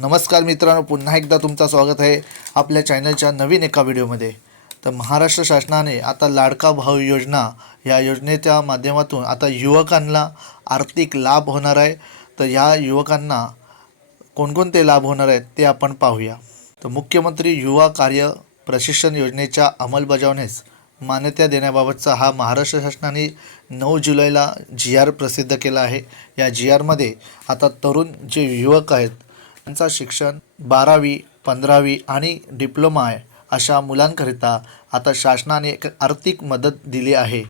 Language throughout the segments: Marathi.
नमस्कार मित्रांनो पुन्हा एकदा तुमचं स्वागत आहे आपल्या चॅनलच्या नवीन एका व्हिडिओमध्ये. तर महाराष्ट्र शासनाने आता लाडका भाऊ योजना या योजनेच्या माध्यमातून आता युवकांना आर्थिक लाभ होणार आहे. तर ह्या युवकांना कोणकोणते लाभ होणार आहेत ते आपण पाहूया. तर मुख्यमंत्री युवा कार्य प्रशिक्षण योजनेच्या अंमलबजावणीस मान्यता देण्याबाबतचा हा महाराष्ट्र शासनाने नऊ जुलैला जी आर प्रसिद्ध केला आहे. या जी आरमध्ये आता तरुण जे युवक आहेत त्यांचा शिक्षण बारावी पंधरावी आणि डिप्लोमा आहे अशा मुलांकरिता आता शासनाने एक आर्थिक मदत दिली आहे.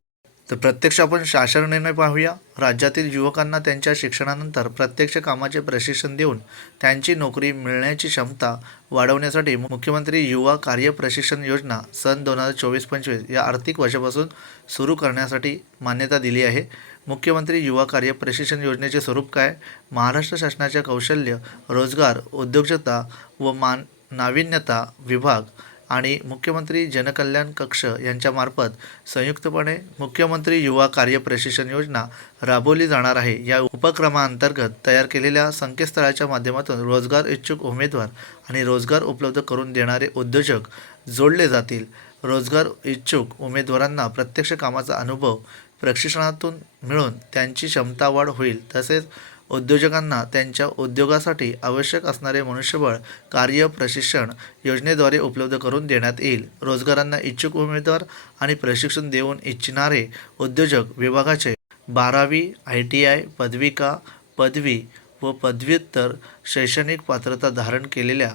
तर प्रत्यक्ष आपण शासन निर्णय पाहूया. राज्यातील युवकांना त्यांच्या शिक्षणानंतर प्रत्यक्ष कामाचे प्रशिक्षण देऊन त्यांची नोकरी मिळण्याची क्षमता वाढवण्यासाठी मुख्यमंत्री युवा कार्य प्रशिक्षण योजना सन दोन हजार चोवीस पंचवीस या आर्थिक वर्षापासून सुरू करण्यासाठी मान्यता दिली आहे. मुख्यमंत्री युवा कार्य प्रशिक्षण योजनेचे स्वरूप काय? महाराष्ट्र शासनाच्या कौशल्य रोजगार उद्योजकता व मान नाविन्यता विभाग आणि मुख्यमंत्री जनकल्याण कक्ष यांच्यामार्फत संयुक्तपणे मुख्यमंत्री युवा कार्य प्रशिक्षण योजना राबवली जाणार आहे. या उपक्रमाअंतर्गत तयार केलेल्या संकेतस्थळाच्या माध्यमातून रोजगार इच्छुक उमेदवार आणि रोजगार उपलब्ध करून देणारे उद्योजक जोडले जातील. रोजगार इच्छुक उमेदवारांना प्रत्यक्ष कामाचा अनुभव प्रशिक्षणातून मिळून त्यांची क्षमता वाढ होईल. तसेच उद्योजकांना त्यांच्या उद्योगासाठी आवश्यक असणारे मनुष्यबळ कार्य प्रशिक्षण योजनेद्वारे उपलब्ध करून देण्यात येईल. रोजगारांना इच्छुक उमेदवार आणि प्रशिक्षण देऊन इच्छिणारे उद्योजक विभागाचे बारावी आय टी आय पदविका पदवी व पदव्युत्तर शैक्षणिक पात्रता धारण केलेल्या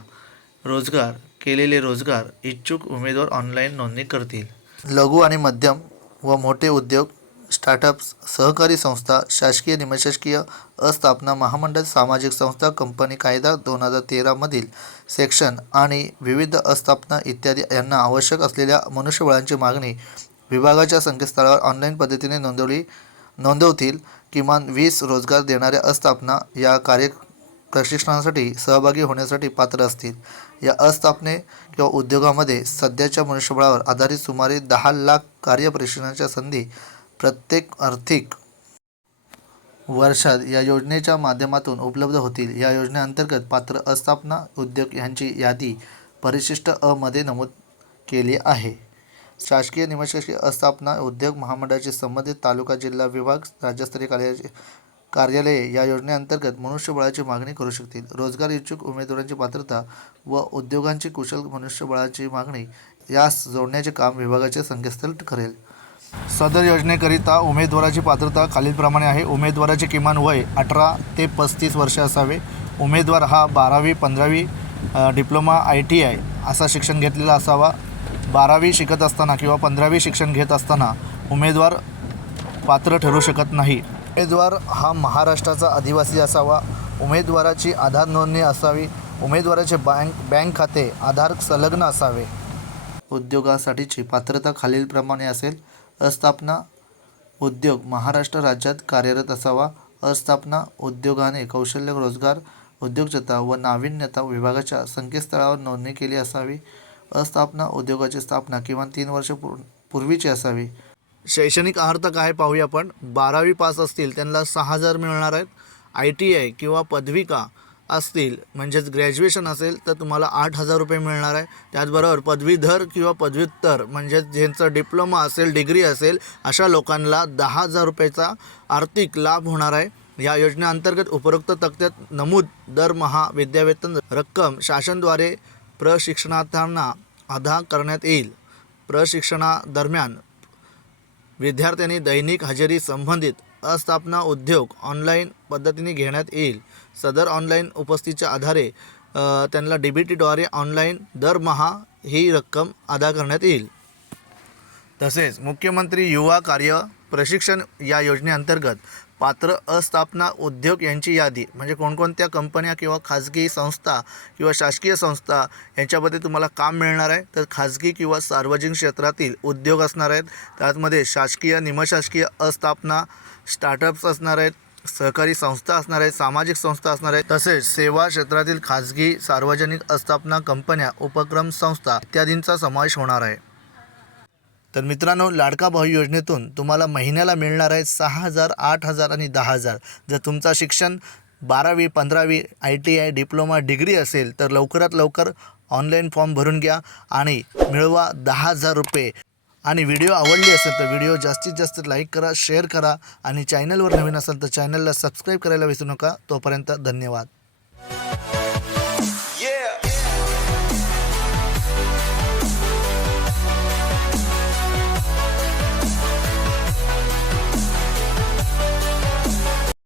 रोजगार केलेले रोजगार इच्छुक उमेदवार ऑनलाईन नोंदणी करतील. लघु आणि मध्यम व मोठे उद्योग स्टार्टअप्स सहकारी संस्था शासकीय निमशासकीय अस्थापना महामंडळ सामाजिक संस्था कंपनी कायदा दोन हजार तेरामधील सेक्शन आणि विविध अस्थापना इत्यादी यांना आवश्यक असलेल्या मनुष्यबळांची मागणी विभागाच्या संकेतस्थळावर ऑनलाईन पद्धतीने नोंदवली नोंदवतील. किमान वीस रोजगार देणाऱ्या अस्थापना या कार्य प्रशिक्षणासाठी सहभागी होण्यासाठी पात्र असतील. या अस्थापने किंवा उद्योगामध्ये सध्याच्या मनुष्यबळावर आधारित सुमारे दहा लाख कार्य प्रशिक्षणाच्या संधी प्रत्येक आर्थिक वर्षात या योजनेच्या माध्यमातून उपलब्ध होतील. या योजनेअंतर्गत पात्र अस्थापना उद्योग यांची यादी परिशिष्ट अ मध्ये नमूद केली आहे. शासकीय निमशासकीय अस्थापना उद्योग महामंडळाचे संबंधित तालुका जिल्हा विभाग राज्यस्तरीय कार्याचे कार्यालये या योजनेअंतर्गत मनुष्यबळाची मागणी करू शकतील. रोजगार इच्छुक उमेदवारांची पात्रता व उद्योगांची कुशल मनुष्यबळाची मागणी यास जोडण्याचे काम विभागाचे संकेतस्थळ करेल सदर योजनेकरिता उमेदवाराची पात्रता खालीलप्रमाणे आहे. उमेदवाराचे किमान वय अठरा ते पस्तीस वर्ष असावे. उमेदवार हा बारावी पंधरावी डिप्लोमा आय टी आय असा शिक्षण घेतलेला असावा. बारावी शिकत असताना किंवा पंधरावी शिक्षण घेत असताना उमेदवार पात्र ठरू शकत नाही. उमेदवार हा महाराष्ट्राचा आदिवासी असावा. उमेदवाराची आधार नोंदणी असावी. उमेदवाराचे बँक बँक खाते आधार संलग्न असावे. उद्योगासाठीची पात्रता खालीलप्रमाणे असेल. अस्थापना उद्योग महाराष्ट्र राज्यात कार्यरत असावा. अस्थापना उद्योगाने कौशल्य रोजगार उद्योजकता व नाविन्यता विभागाच्या संकेतस्थळावर नोंदणी केली असावी. अस्थापना उद्योगाची स्थापना किमान तीन वर्ष पूर पूर्वीची असावी. शैक्षणिक अर्थ काय पाहूया आपण? बारावी पास असतील त्यांना सहा हजार मिळणार आहेत. आय टी आय किंवा पदविका असतील म्हणजेच ग्रॅज्युएशन असेल तर तुम्हाला आठ हजार रुपये मिळणार आहे. त्याचबरोबर पदवीधर किंवा पदव्युत्तर म्हणजेच ज्यांचं डिप्लोमा असेल डिग्री असेल अशा लोकांना दहा हजार रुपयाचा आर्थिक लाभ होणार आहे. या योजनेअंतर्गत उपरोक्त तक्त्यात नमूद दरमहा विद्यावेतन रक्कम शासनद्वारे प्रशिक्षणार्थ्यांना अदा करण्यात येईल. प्रशिक्षणादरम्यान विद्यार्थ्यांनी दैनिक हजेरी संबंधित अस्थापना उद्योग ऑनलाईन पद्धतीने घेण्यात येईल. सदर ऑनलाईन उपस्थितीच्या आधारे त्यांना डी बी टीद्वारे ऑनलाईन दरमहा ही रक्कम अदा करण्यात येईल. तसेच मुख्यमंत्री युवा कार्य प्रशिक्षण या योजनेअंतर्गत पात्र अस्थापना उद्योग यांची यादी म्हणजे कोणकोणत्या कंपन्या किंवा खाजगी संस्था किंवा शासकीय संस्था यांच्यामध्ये तुम्हाला काम मिळणार आहे तर खाजगी किंवा सार्वजनिक क्षेत्रातील उद्योग असणार आहेत. त्यामध्ये शासकीय निमशासकीय अस्थापना स्टार्टअप्स असणार आहेत. सहकारी संस्था असणार आहेत सामाजिक संस्था असणार आहेत तसेच सेवा क्षेत्रातील खाजगी सार्वजनिक आस्थापना कंपन्या उपक्रम संस्था इत्यादींचा समावेश होणार आहे. तर मित्रांनो लाडका भाऊ योजनेतून तुम्हाला महिन्याला मिळणार आहे सहा हजार आठ हजार आणि दहा हजार. जर तुमचा शिक्षण बारावी पंधरावी I T I diploma degree असेल तर लवकरात लवकर ऑनलाईन फॉर्म भरून घ्या आणि मिळवा दहा हजार रुपये. आणि व्हिडिओ आवडली असेल तर व्हिडिओ जास्तीत जास्त लाईक करा शेअर करा आणि चॅनलवर नवीन असाल तर चॅनलला सबस्क्राईब करायला विसरू नका. तोपर्यंत धन्यवाद.